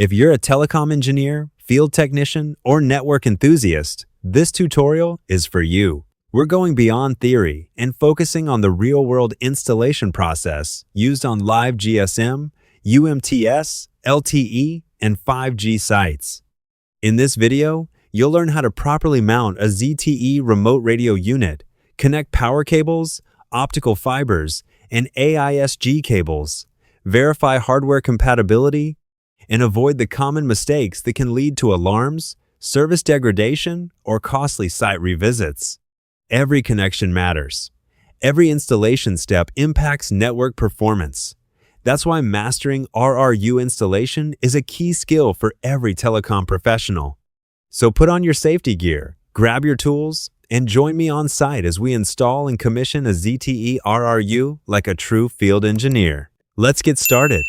If you're a telecom engineer, field technician, or network enthusiast, this tutorial is for you. We're going beyond theory and focusing on the real-world installation process used on live GSM, UMTS, LTE, and 5G sites. In this video, you'll learn how to properly mount a ZTE remote radio unit, connect power cables, optical fibers, and AISG cables, verify hardware compatibility, and avoid the common mistakes that can lead to alarms, service degradation, or costly site revisits. Every connection matters. Every installation step impacts network performance. That's why mastering RRU installation is a key skill for every telecom professional. So put on your safety gear, grab your tools, and join me on site as we install and commission a ZTE RRU like a true field engineer. Let's get started.